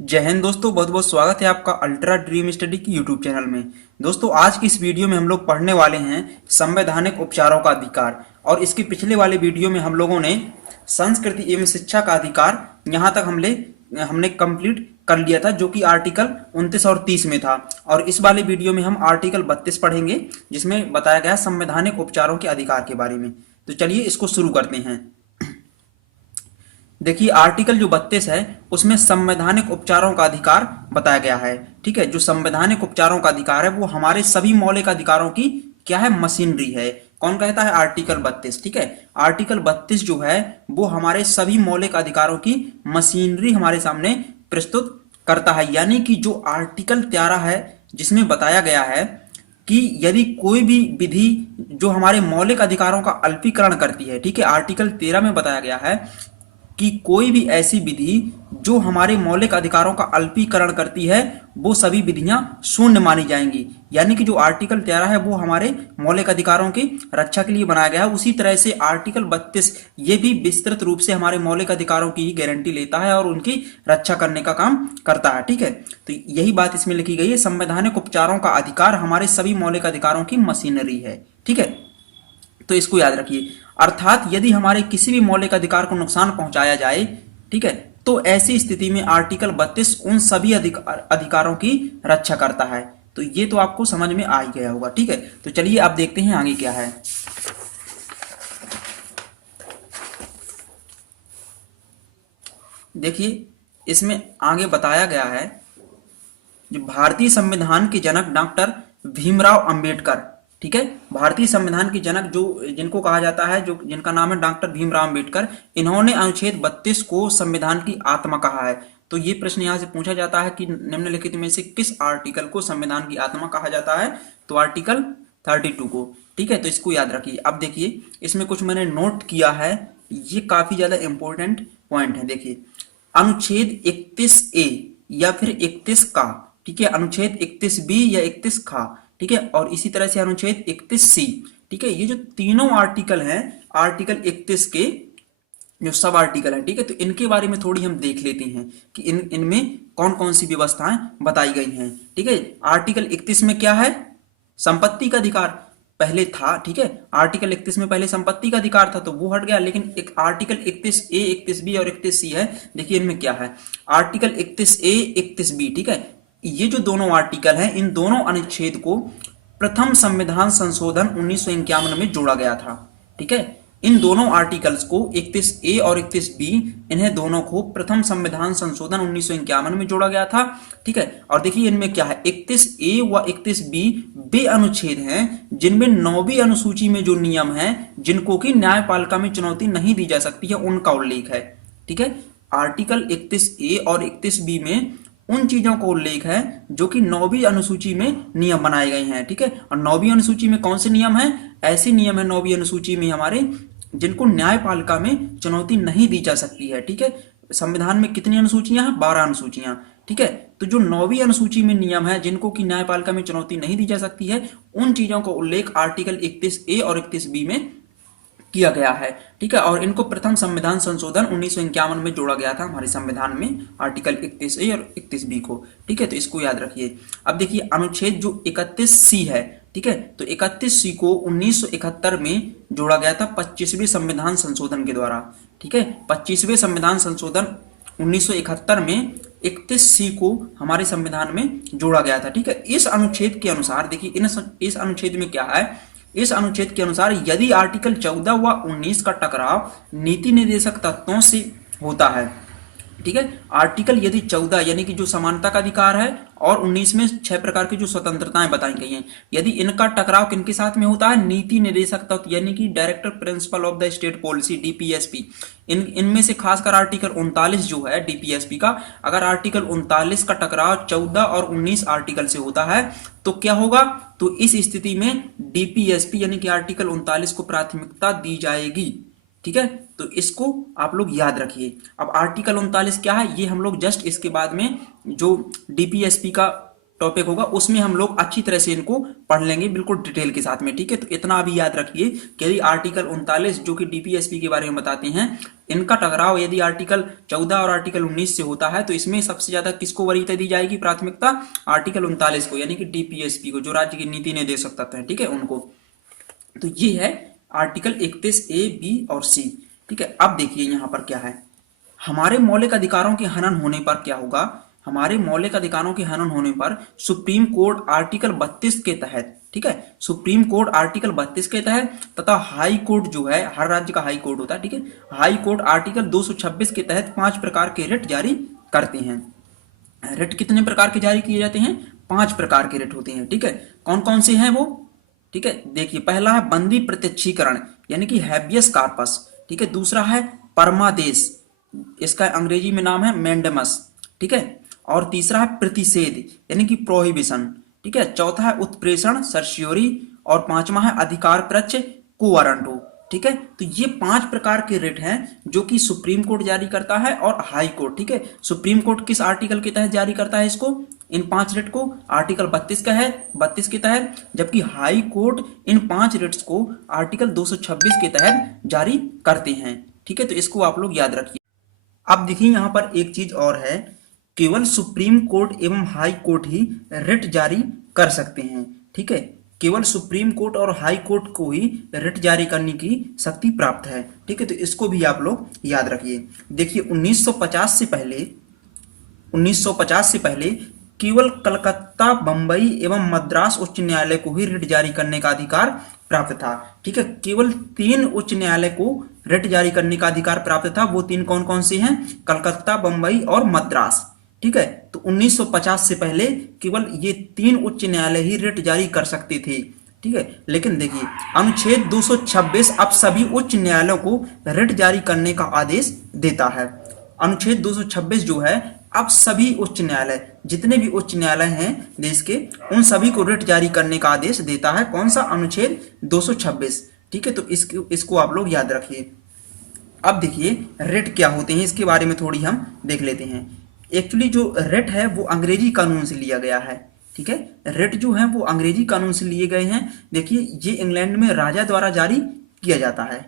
जय हिंद दोस्तों, बहुत बहुत स्वागत है आपका अल्ट्रा ड्रीम स्टडी की यूट्यूब चैनल में। दोस्तों, आज की इस वीडियो में हम लोग पढ़ने वाले हैं संवैधानिक उपचारों का अधिकार। और इसके पिछले वाले वीडियो में हम लोगों ने संस्कृति एवं शिक्षा का अधिकार यहाँ तक हमने कंप्लीट कर लिया था, जो कि आर्टिकल 29 और 30 में था। और इस वाले वीडियो में हम आर्टिकल 32 पढ़ेंगे, जिसमें बताया गया संवैधानिक उपचारों के अधिकार के बारे में। तो चलिए इसको शुरू करते हैं। देखिए, आर्टिकल जो 32 है उसमें संवैधानिक उपचारों का अधिकार बताया गया है। ठीक है, जो संवैधानिक उपचारों का अधिकार है वो हमारे सभी मौलिक अधिकारों की क्या है, मशीनरी है। कौन कहता है? आर्टिकल 32। ठीक है, आर्टिकल 32 जो है वो हमारे सभी मौलिक अधिकारों की मशीनरी हमारे सामने प्रस्तुत करता है। यानी कि जो आर्टिकल 13 है जिसमें बताया गया है कि यदि कोई भी विधि जो हमारे मौलिक अधिकारों का अल्पीकरण करती है, ठीक है, आर्टिकल 13 में बताया गया है कि कोई भी ऐसी विधि जो हमारे मौलिक अधिकारों का अल्पीकरण करती है वो सभी विधियां शून्य मानी जाएंगी। यानी कि जो आर्टिकल 13 है वो हमारे मौलिक अधिकारों की रक्षा के लिए बनाया गया है। उसी तरह से आर्टिकल 32 ये भी विस्तृत रूप से हमारे मौलिक अधिकारों की ही गारंटी लेता है और उनकी रक्षा करने का काम करता है। ठीक है, तो यही बात इसमें लिखी गई है, संवैधानिक उपचारों का अधिकार हमारे सभी मौलिक अधिकारों की मशीनरी है। ठीक है, तो इसको याद रखिए। अर्थात यदि हमारे किसी भी मौलिक अधिकार को नुकसान पहुंचाया जाए, ठीक है, तो ऐसी स्थिति में आर्टिकल 32 उन सभी अधिकारों की रक्षा करता है। तो ये तो आपको समझ में आ ही गया होगा। ठीक है, तो चलिए अब देखते हैं आगे क्या है। देखिए, इसमें आगे बताया गया है जो भारतीय संविधान के जनक डॉक्टर भीमराव अंबेडकर, ठीक है, भारतीय संविधान के जनक जो जिनको कहा जाता है, जो जिनका नाम है डॉक्टर भीमराव अंबेडकर, इन्होंने अनुच्छेद 32 को संविधान की आत्मा कहा है। तो ये प्रश्न यहाँ से पूछा जाता है कि निम्नलिखित में से किस आर्टिकल को संविधान की आत्मा कहा जाता है? तो आर्टिकल 32 को। ठीक है, तो इसको याद रखिए। अब देखिए, इसमें कुछ मैंने नोट किया है, ये काफी ज्यादा इंपॉर्टेंट पॉइंट है। देखिए, अनुच्छेद 31A या फिर 31 का, ठीक है, अनुच्छेद 31B या 31 खा, ठीक है, और इसी तरह से अनुच्छेद 31C, ठीक है, ये जो तीनों आर्टिकल हैं, आर्टिकल 31 के जो सब आर्टिकल है, ठीक है, तो इनके बारे में थोड़ी हम देख लेते हैं कि इनमें कौन कौन सी व्यवस्थाएं बताई गई हैं। ठीक है, आर्टिकल 31 में क्या है? संपत्ति का अधिकार पहले था। ठीक है, आर्टिकल 31 में पहले संपत्ति का अधिकार था तो वो हट गया, लेकिन एक आर्टिकल 31A, 31B और 31C है। देखिए इनमें क्या है, आर्टिकल 31A, 31B, ठीक है, ये जो दोनों आर्टिकल हैं इन दोनों अनुच्छेद को प्रथम संविधान संशोधन 1951 में जोड़ा गया था। ठीक है, इन दोनों आर्टिकल्स को 31A और 31B, इन्हें दोनों को प्रथम संविधान संशोधन 1951 में जोड़ा गया था। ठीक है, और देखिए इनमें क्या है, 31A व 31B वे अनुच्छेद हैं जिनमें 9वीं अनुसूची में जो नियम हैं जिनको कि न्यायपालिका में चुनौती नहीं दी जा सकती है उनका उल्लेख है। ठीक है, आर्टिकल 31A और 31B में उन चीजों का उल्लेख है जो कि 9वीं अनुसूची में नियम बनाए गए हैं। ठीक है, और 9वीं अनुसूची में कौन से नियम हैं? ऐसे नियम है 9वीं अनुसूची में हमारे जिनको न्यायपालिका में चुनौती नहीं दी जा सकती है। ठीक है, संविधान में कितनी अनुसूचियां हैं? 12 अनुसूचियां। ठीक है, तो जो 9वीं अनुसूची में नियम है जिनको कि न्यायपालिका में चुनौती नहीं दी जा सकती है, उन चीजों का उल्लेख आर्टिकल 31A और 31B में किया गया है। ठीक है, और इनको प्रथम संविधान संशोधन 1951 में जोड़ा गया था हमारे संविधान में, आर्टिकल 31A और 31B को। ठीक है, तो इसको याद रखिए। अब देखिए अनुच्छेद जो 31C है, ठीक है, तो 31C को 1971 में जोड़ा गया था 25वें संविधान संशोधन के द्वारा। ठीक है, 25वें संविधान संशोधन 1971 में 31C को हमारे संविधान में जोड़ा गया था। ठीक है, इस अनुच्छेद के अनुसार देखिए, इस अनुच्छेद में क्या है, इस अनुच्छेद के अनुसार यदि आर्टिकल 14 व 19 का टकराव नीति निर्देशक तत्वों से होता है, ठीक है, आर्टिकल यदि 14 यानी कि जो समानता का अधिकार है और 19 में 6 प्रकार की जो स्वतंत्रताएं बताई गई हैं, यदि इनका टकराव किनके साथ में होता है? नीति निर्देशक तत्व यानी कि director principle of the state policy, DPSP, इनमें से खासकर आर्टिकल 39 जो है डीपीएसपी का, अगर आर्टिकल 39 का टकराव 14 और 19 आर्टिकल से होता है तो क्या होगा? तो इस स्थिति में डीपीएसपी यानी कि आर्टिकल 39 को प्राथमिकता दी जाएगी। ठीक है, तो इसको आप लोग याद रखिए। अब आर्टिकल 39 क्या है, ये हम लोग जस्ट इसके बाद में जो डीपीएसपी का टॉपिक होगा उसमें हम लोग अच्छी तरह से इनको पढ़ लेंगे, बिल्कुल डिटेल के साथ में, ठीक है। तो इतना अभी याद रखिए कि यदि आर्टिकल 39 जो कि डीपीएसपी के बारे में बताते हैं, इनका टकराव यदि आर्टिकल 14 और आर्टिकल 19 से होता है तो इसमें सबसे ज्यादा किसको वरीयता दी जाएगी, प्राथमिकता आर्टिकल 39 को, यानी कि डीपीएसपी को, जो राज्य की नीति निर्देशक तत्व है, ठीक है, उनको। तो ये है आर्टिकल 31 ए, बी और सी, ठीक है। अब देखिए यहाँ पर क्या है, हमारे मौलिक अधिकारों के हनन होने पर क्या होगा, हमारे मौलिक अधिकारों के हनन होने पर सुप्रीम कोर्ट आर्टिकल 32 के तहत, ठीक है, सुप्रीम कोर्ट आर्टिकल 32 के तहत तथा हाई कोर्ट जो है, हर राज्य का हाई कोर्ट होता है, ठीक है, हाई कोर्ट आर्टिकल 226 के तहत 5 प्रकार के रिट जारी करते हैं। रिट कितने प्रकार के जारी किए जाते हैं, 5 प्रकार के रिट होते हैं, ठीक है। कौन कौन से हैं वो, ठीक है, देखिए, पहला है बंदी प्रत्यक्षीकरण यानी कि हैबियस कार्पस, ठीक है। दूसरा है परमादेश, इसका अंग्रेजी में नाम है मैंडेमस, ठीक है। और तीसरा है प्रतिषेध यानी कि प्रोहिबिशन, ठीक है। चौथा है उत्प्रेषण सर्शियोरी, और पांचवा है अधिकार प्रच्छ कोवारंटो, ठीक है। तो ये 5 प्रकार के रिट हैं जो कि सुप्रीम कोर्ट जारी करता है और हाई कोर्ट, ठीक है। सुप्रीम कोर्ट किस आर्टिकल के तहत जारी करता है इसको, इन 5 रिट को, आर्टिकल 32 का है, 32 के तहत, जबकि हाई कोर्ट इन 5 रिट्स को आर्टिकल 226 के तहत जारी करते हैं, ठीक है। तो इसको आप लोग याद रखिए। अब देखिए यहाँ पर एक चीज और है, केवल सुप्रीम कोर्ट एवं हाई कोर्ट ही रिट जारी कर सकते हैं, ठीक है। केवल सुप्रीम कोर्ट और हाई कोर्ट को ही रिट जारी करने की शक्ति प्राप्त है, ठीक है। तो इसको भी आप लोग याद रखिए। देखिए 1950 से पहले केवल कलकत्ता, बंबई एवं मद्रास उच्च न्यायालय को ही रिट जारी करने का अधिकार प्राप्त था, ठीक है। केवल 3 उच्च न्यायालय को रिट जारी करने का अधिकार प्राप्त था, वो 3 कौन कौन से हैं, कलकत्ता, बंबई और मद्रास, ठीक है। तो 1950 से पहले केवल ये 3 उच्च न्यायालय ही रिट जारी कर सकते थे, ठीक है। लेकिन देखिए अनुच्छेद 226 अब सभी उच्च न्यायालयों को रिट जारी करने का आदेश देता है। अनुच्छेद 226 जो है अब सभी उच्च न्यायालय, जितने भी उच्च न्यायालय हैं देश के, उन सभी को रिट जारी करने का आदेश देता है। कौन सा, अनुच्छेद 226, ठीक है। तो इसको आप लोग याद रखिए। अब देखिए रिट क्या होते हैं, इसके बारे में थोड़ी हम देख लेते हैं। एक्चुअली जो रिट है वो अंग्रेजी कानून से लिया गया है, ठीक है। रिट जो है वो अंग्रेजी कानून से लिए गए हैं। देखिए ये इंग्लैंड में राजा द्वारा जारी किया जाता है,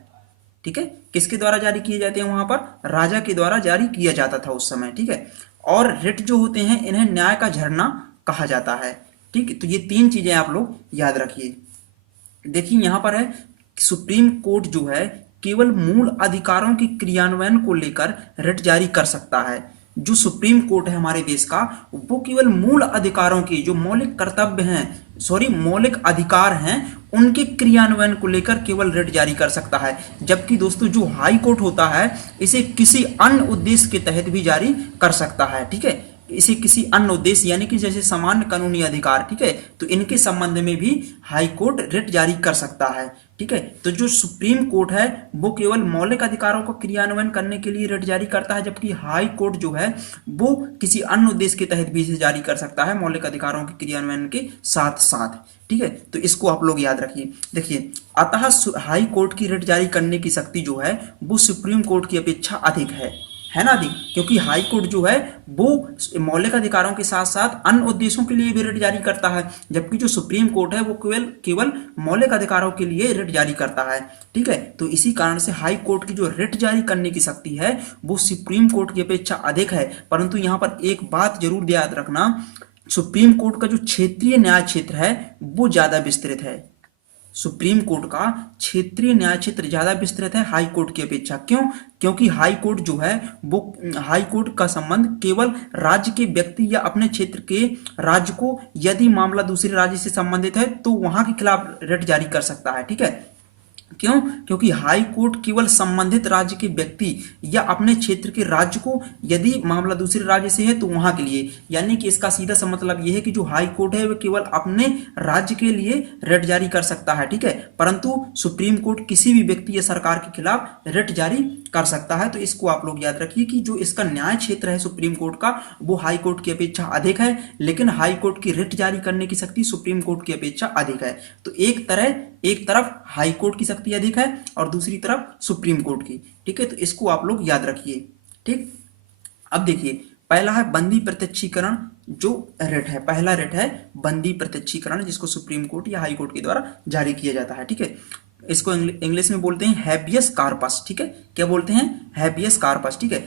ठीक है। किसके द्वारा जारी किए जाते हैं, वहां पर राजा के द्वारा जारी किया जाता था उस समय, ठीक है। और रिट जो होते हैं इन्हें न्याय का झरना कहा जाता है, ठीक है। तो ये 3 चीजें आप लोग याद रखिए। देखिए यहां पर है सुप्रीम कोर्ट जो है केवल मूल अधिकारों के क्रियान्वयन को लेकर रिट जारी कर सकता है। जो सुप्रीम कोर्ट है हमारे देश का, वो केवल मूल अधिकारों की, जो मौलिक कर्तव्य हैं, सॉरी मौलिक अधिकार हैं, उनके क्रियान्वयन को लेकर केवल रिट जारी कर सकता है। जबकि दोस्तों जो हाई कोर्ट होता है इसे किसी अन्य उद्देश्य के तहत भी जारी कर सकता है, ठीक है। इसे किसी अन्य उद्देश्य यानी कि जैसे सामान्य कानूनी अधिकार, ठीक है, तो इनके संबंध में भी हाई कोर्ट रिट जारी कर सकता है, ठीक है। तो जो सुप्रीम कोर्ट है वो केवल मौलिक अधिकारों का क्रियान्वयन करने के लिए रिट जारी करता है, जबकि हाई कोर्ट जो है वो किसी अन्य उद्देश्य के तहत भी इसे जारी कर सकता है, मौलिक अधिकारों के क्रियान्वयन के साथ साथ, ठीक है। तो इसको आप लोग याद रखिए। देखिए अतः हाई कोर्ट की रिट जारी करने की शक्ति जो है वो सुप्रीम कोर्ट की अपेक्षा अधिक है ना दी, क्योंकि हाई कोर्ट जो है वो मौलिक अधिकारों के साथ साथ अन्य उद्देश्यों के लिए भी रिट जारी करता है, जबकि जो सुप्रीम कोर्ट है वो केवल मौलिक अधिकारों के लिए रिट जारी करता है, ठीक है। तो इसी कारण से हाई कोर्ट की जो रिट जारी करने की शक्ति है वो सुप्रीम कोर्ट की अपेक्षा अधिक है। परंतु यहाँ पर एक बात जरूर याद रखना, सुप्रीम कोर्ट का जो क्षेत्रीय न्याय क्षेत्र है वो ज्यादा विस्तृत है। सुप्रीम कोर्ट का क्षेत्रीय न्याय क्षेत्र ज्यादा विस्तृत है हाई कोर्ट की अपेक्षा। क्यों? क्योंकि हाई कोर्ट जो है वो, हाई कोर्ट का संबंध केवल राज्य के व्यक्ति या अपने क्षेत्र के राज्य को, यदि मामला दूसरे राज्य से संबंधित है तो वहां के खिलाफ रिट जारी कर सकता है, ठीक है। क्यों? क्योंकि हाई कोर्ट केवल संबंधित राज्य के व्यक्ति या अपने क्षेत्र के राज्य को, यदि मामला दूसरे राज्य से है तो वहां के लिए, यानी कि इसका सीधा सा मतलब यह है कि जो हाई कोर्ट है वह केवल अपने राज्य के लिए रिट जारी कर सकता है, ठीक है। परंतु सुप्रीम कोर्ट किसी भी व्यक्ति या सरकार के खिलाफ रिट जारी कर सकता है। तो इसको आप लोग याद रखिए कि जो इसका न्याय क्षेत्र है सुप्रीम कोर्ट का वो हाई कोर्ट की अपेक्षा अधिक है, लेकिन हाई कोर्ट की रिट जारी करने की शक्ति सुप्रीम कोर्ट की अपेक्षा अधिक है। तो एक तरफ हाई कोर्ट की शक्ति अधिक है और दूसरी तरफ सुप्रीम कोर्ट की, ठीक है। तो इसको आप लोग याद रखिए, ठीक। अब देखिए पहला है बंदी प्रत्यक्षीकरण, जो रिट है, पहला रिट है बंदी प्रत्यक्षीकरण, जिसको सुप्रीम कोर्ट या हाई कोर्ट के द्वारा जारी किया जाता है। ठीक है, इसको इंग्लिश में बोलते हैं हैबियस कार्पस। ठीक है, क्या बोलते हैं? Habeas corpus. ठीक है,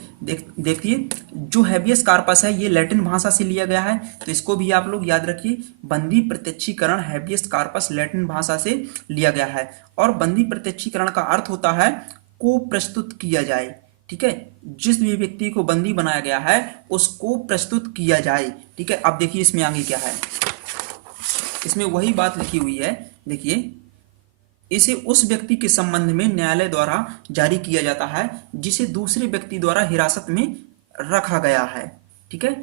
देखिए जो हैबियस कार्पस है ये लैटिन भाषा से लिया गया है, तो इसको भी आप लोग याद रखिए। बंदी प्रत्यक्षीकरण हैबियस कार्पस लैटिन भाषा से लिया गया है, और बंदी प्रत्यक्षीकरण का अर्थ होता है को प्रस्तुत किया जाए। ठीक है, जिस भी व्यक्ति को बंदी बनाया गया है उसको प्रस्तुत किया जाए। ठीक है, अब देखिए इसमें आगे क्या है, इसमें वही बात लिखी हुई है। देखिए, इसे उस व्यक्ति के संबंध में न्यायालय द्वारा जारी किया जाता है जिसे दूसरे व्यक्ति द्वारा हिरासत में रखा गया है। ठीक है,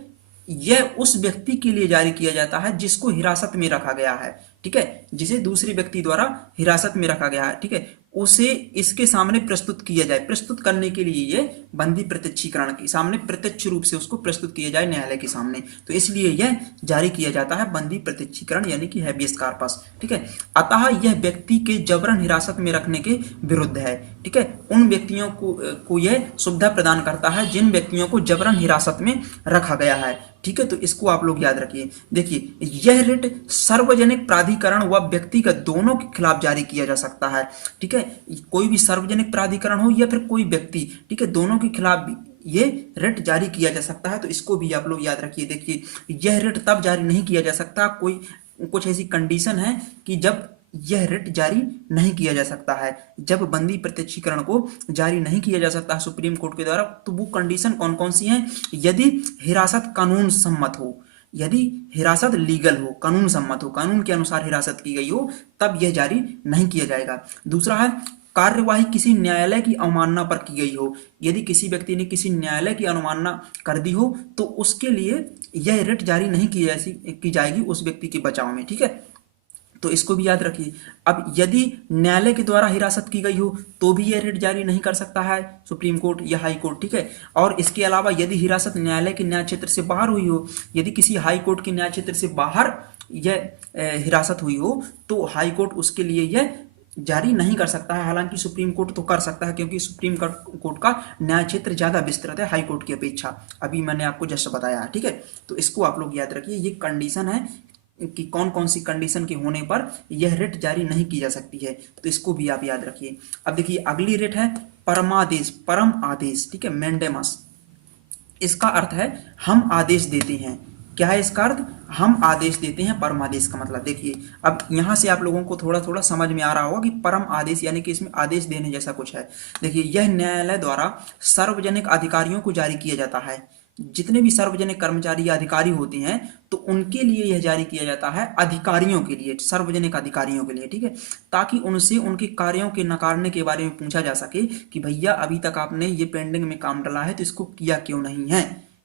यह उस व्यक्ति के लिए जारी किया जाता है जिसको हिरासत में रखा गया है। ठीक है, जिसे दूसरे व्यक्ति द्वारा हिरासत में रखा गया है। ठीक है, उसे इसके सामने प्रस्तुत किया जाए। प्रस्तुत करने के लिए ये बंदी प्रत्यक्षीकरण के सामने प्रत्यक्ष रूप से उसको प्रस्तुत किया जाए न्यायालय के सामने, तो इसलिए यह जारी किया जाता है बंदी प्रत्यक्षीकरण यानी कि हैबियस कार्पस। ठीक है, अतः यह व्यक्ति के जबरन हिरासत में रखने के विरुद्ध है। ठीक है, उन व्यक्तियों को यह सुविधा प्रदान करता है जिन व्यक्तियों को जबरन हिरासत में रखा गया है। ठीक है, तो इसको आप लोग याद रखिए। देखिए, यह रिट सार्वजनिक प्राधिकरण व व्यक्तिगत दोनों के खिलाफ जारी किया जा सकता है। ठीक है, कोई भी सार्वजनिक प्राधिकरण हो या फिर कोई व्यक्ति, ठीक है, दोनों के खिलाफ भी ये रिट जारी किया जा सकता है, तो इसको भी आप लोग याद रखिए। देखिए, यह रिट तब जारी नहीं किया जा सकता, कोई कुछ ऐसी कंडीशन है कि जब यह रिट जारी नहीं किया जा सकता है, जब बंदी प्रत्यक्षीकरण को जारी नहीं किया जा सकता है सुप्रीम कोर्ट के द्वारा, तो वो कंडीशन कौन कौन सी हैं? यदि हिरासत कानून सम्मत हो, यदि हिरासत लीगल हो, कानून सम्मत हो, कानून के अनुसार हिरासत की गई हो, तब यह जारी नहीं किया जाएगा। दूसरा है कार्यवाही किसी न्यायालय की अवमानना पर की गई हो, यदि किसी व्यक्ति ने किसी न्यायालय की अवमानना कर दी हो तो उसके लिए यह रिट जारी नहीं की जाएगी उस व्यक्ति के बचाव में। ठीक है, तो इसको भी याद रखिए। अब यदि न्यायालय के द्वारा हिरासत की गई हो तो भी यह रिट जारी नहीं कर सकता है सुप्रीम कोर्ट या हाई कोर्ट। ठीक है, और इसके अलावा यदि हिरासत न्यायालय के न्याय क्षेत्र से बाहर हुई हो, यदि किसी हाई कोर्ट के न्याय क्षेत्र से बाहर यह हिरासत हुई हो तो हाई कोर्ट उसके लिए यह जारी नहीं कर सकता है। हालांकि सुप्रीम कोर्ट तो कर सकता है, क्योंकि सुप्रीम कोर्ट का न्याय क्षेत्र ज्यादा विस्तृत है हाई कोर्ट की अपेक्षा, अभी मैंने आपको जस्ट बताया है। ठीक है, तो इसको आप लोग याद रखिए। ये कंडीशन है कि कौन कौन सी कंडीशन के होने पर यह रिट जारी नहीं की जा सकती है, तो इसको भी आप याद रखिए। अब देखिए अगली रिट है परमादेश, परम आदेश। ठीक है, मैंडेमस। इसका अर्थ है हम आदेश देते हैं। क्या है इसका अर्थ? हम आदेश देते हैं। परमादेश का मतलब देखिए, अब यहां से आप लोगों को थोड़ा थोड़ा समझ में आ रहा होगा कि परम आदेश यानी कि इसमें आदेश देने जैसा कुछ है। देखिए, यह न्यायालय द्वारा सार्वजनिक अधिकारियों को जारी किया जाता है। जितने भी सार्वजनिक कर्मचारी या अधिकारी होते हैं तो उनके लिए यह जारी किया जाता है, अधिकारियों के लिए, सार्वजनिक अधिकारियों के लिए। ठीक है, ताकि उनसे उनके कार्यों के नकारने के बारे में पूछा जा सके कि भैया अभी तक आपने ये पेंडिंग में काम डाला है तो इसको किया क्यों नहीं है।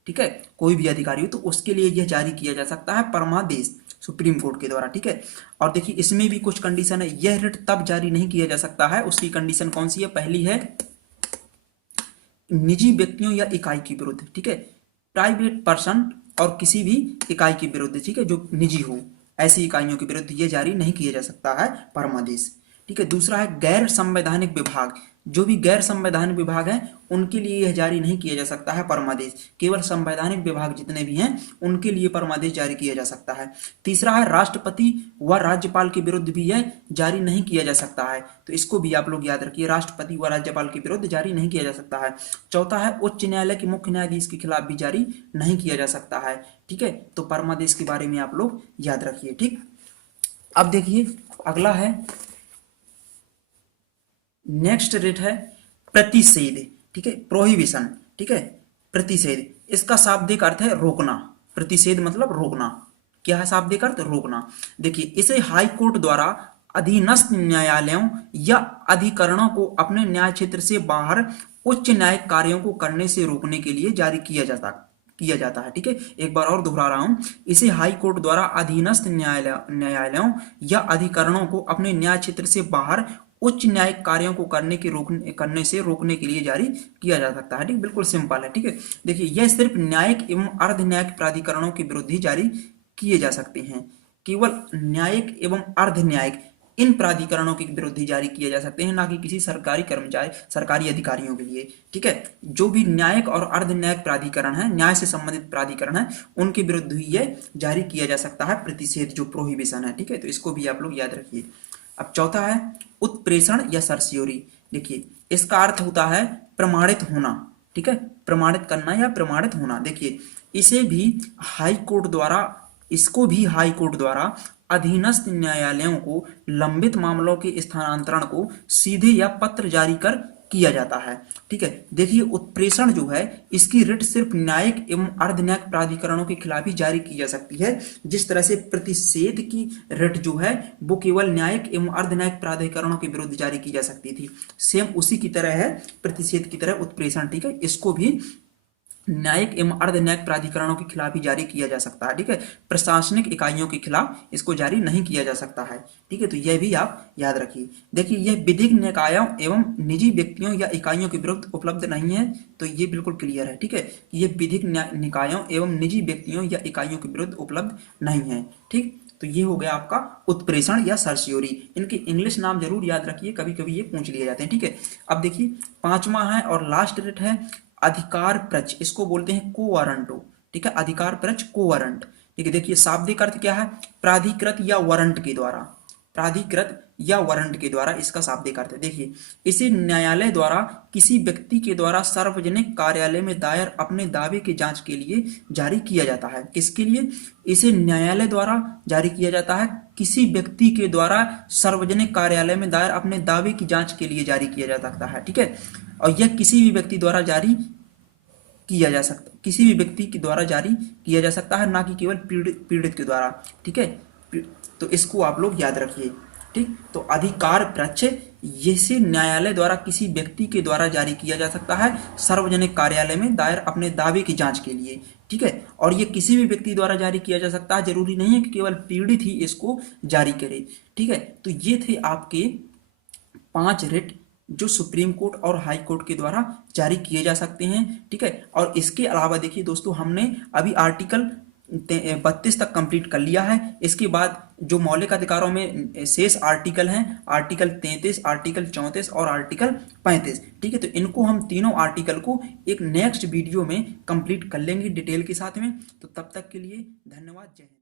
ठीक है, कोई भी अधिकारी हो तो उसके लिए यह जारी किया जा सकता है परमादेश सुप्रीम कोर्ट के द्वारा। ठीक है, और देखिए इसमें भी कुछ कंडीशन है। यह रिट तब जारी नहीं किया जा सकता है, उसकी कंडीशन कौन सी है? पहली है निजी व्यक्तियों या इकाई के विरुद्ध। ठीक है, प्राइवेट पर्सन और किसी भी इकाई के विरुद्ध, ठीक है, जो निजी हो, ऐसी इकाइयों के विरुद्ध ये जारी नहीं किया जा सकता है परमादेश। ठीक है, दूसरा है गैर संवैधानिक विभाग। जो भी गैर संवैधानिक विभाग हैं उनके लिए यह जारी नहीं किया जा सकता है परमादेश। केवल संवैधानिक विभाग जितने भी हैं उनके लिए परमादेश जारी किया जा सकता है। तीसरा है राष्ट्रपति व राज्यपाल के विरुद्ध भी यह जारी नहीं किया जा सकता है, तो इसको भी आप लोग याद रखिए, राष्ट्रपति व राज्यपाल के विरुद्ध जारी नहीं किया जा सकता है। चौथा है उच्च न्यायालय के मुख्य न्यायाधीश के खिलाफ भी जारी नहीं किया जा सकता है। ठीक है, तो परमादेश के बारे में आप लोग याद रखिए। ठीक, अब देखिए अगला है, नेक्स्ट रिट है प्रतिषेध। ठीक है, प्रोहिबिशन। ठीक है, प्रतिषेध, इसका शाब्दिक अर्थ है रोकना। प्रतिषेध मतलब रोकना। क्या है शाब्दिक अर्थ? रोकना। देखिए, इसे हाई कोर्ट द्वारा अधीनस्थ न्यायालयों या अधिकरणों को अपने न्याय क्षेत्र से बाहर उच्च न्यायिक कार्यों को करने से रोकने के लिए जारी किया जाता है। ठीक है, एक बार और दोहरा रहा हूं, इसे हाई कोर्ट द्वारा अधीनस्थ न्यायालयों या अधिकरणों को अपने न्याय क्षेत्र से बाहर उच्च न्यायिक कार्यों को करने से रोकने के लिए जारी किया जा सकता है। ठीक, बिल्कुल सिंपल है। ठीक है, देखिए यह सिर्फ न्यायिक एवं अर्ध न्यायिक प्राधिकरणों के विरुद्ध ही जारी किए जा सकते हैं। केवल न्यायिक एवं अर्ध न्यायिक इन प्राधिकरणों के विरुद्ध ही जारी किए जा सकते हैं, ना कि किसी सरकारी कर्मचारी सरकारी अधिकारियों के लिए। ठीक है, जो भी न्यायिक और अर्ध न्यायिक प्राधिकरण है, न्याय से संबंधित प्राधिकरण है, उनके विरुद्ध ही ये जारी किया जा सकता है प्रतिषेध, जो प्रोहिबिशन है। ठीक है, तो इसको भी आप लोग याद रखिए। अब चौथा है उत्प्रेषण या सर्सियोरी। देखिए इसका अर्थ होता है प्रमाणित होना। ठीक है, प्रमाणित करना या प्रमाणित होना। देखिए इसे भी हाई कोर्ट द्वारा इसको भी हाई कोर्ट द्वारा अधीनस्थ न्यायालयों को लंबित मामलों के स्थानांतरण को सीधे या पत्र जारी कर किया जाता है। ठीक है, देखिए उत्प्रेषण जो है इसकी रिट सिर्फ न्यायिक एवं अर्ध न्यायिक प्राधिकरणों के खिलाफ ही जारी की जा सकती है। जिस तरह से प्रतिषेध की रिट जो है वो केवल न्यायिक एवं अर्ध न्यायिक प्राधिकरणों के विरुद्ध जारी की जा सकती थी, सेम उसी की तरह है प्रतिषेध की तरह उत्प्रेषण। ठीक है, इसको भी न्यायिक एवं अर्ध न्यायिक प्राधिकरणों के खिलाफ ही जारी किया जा सकता है। ठीक है, प्रशासनिक इकाइयों के खिलाफ इसको जारी नहीं किया जा सकता है। ठीक है, तो यह भी आप याद रखिए। देखिए यह विधिक निकायों एवं निजी व्यक्तियों या इकाइयों के विरुद्ध उपलब्ध नहीं है, तो ये बिल्कुल क्लियर है। ठीक है, यह विधिक निकायों एवं निजी व्यक्तियों या इकाइयों के विरुद्ध उपलब्ध नहीं है। ठीक, तो ये हो गया आपका उत्प्रेषण या सर्सियोरी। इनके इंग्लिश नाम जरूर याद रखिए, कभी कभी ये पूछ लिए जाते हैं। ठीक है, अब देखिए पांचवा है और लास्ट रिट है अधिकार प्रच, इसको बोलते हैं को वारंटो। ठीक है, अधिकार प्रच को वारंट। ठीक है, देखिए शाब्दिक अर्थ क्या है, प्राधिकृत या वारंट के द्वारा, प्राधिकृत या वारंट के द्वारा इसका शाब्दिक अर्थ है। देखिए इसे न्यायालय द्वारा किसी व्यक्ति के द्वारा सार्वजनिक कार्यालय में दायर अपने दावे की जांच के लिए जारी किया जाता है। किसके लिए? इसे न्यायालय द्वारा जारी किया जाता है, किसी व्यक्ति के द्वारा सार्वजनिक कार्यालय में दायर अपने दावे की जांच के लिए जारी किया जा सकता है। ठीक है, और यह किसी भी व्यक्ति द्वारा जारी किया जा सकता, किसी भी व्यक्ति के द्वारा जारी किया जा सकता है, ना कि केवल पीड़ित के द्वारा। ठीक है, तो इसको आप लोग याद रखिए। ठीक, तो अधिकार प्रच इसे न्यायालय द्वारा किसी व्यक्ति के द्वारा जारी किया जा सकता है सार्वजनिक कार्यालय में दायर अपने दावे की जांच के लिए। ठीक है, और ये किसी भी व्यक्ति द्वारा जारी किया जा सकता है, जरूरी नहीं है कि केवल पीड़ित ही इसको जारी करे। ठीक है, तो ये थे आपके 5 रिट जो सुप्रीम कोर्ट और हाई कोर्ट के द्वारा जारी किए जा सकते हैं। ठीक है, और इसके अलावा देखिए दोस्तों, हमने अभी आर्टिकल 32 तक कंप्लीट कर लिया है। इसके बाद जो मौलिक अधिकारों में शेष आर्टिकल हैं, आर्टिकल 33, आर्टिकल 34 और आर्टिकल 35। ठीक है, तो इनको हम तीनों आर्टिकल को एक नेक्स्ट वीडियो में कंप्लीट कर लेंगे डिटेल के साथ में। तो तब तक के लिए धन्यवाद, जय हिंद।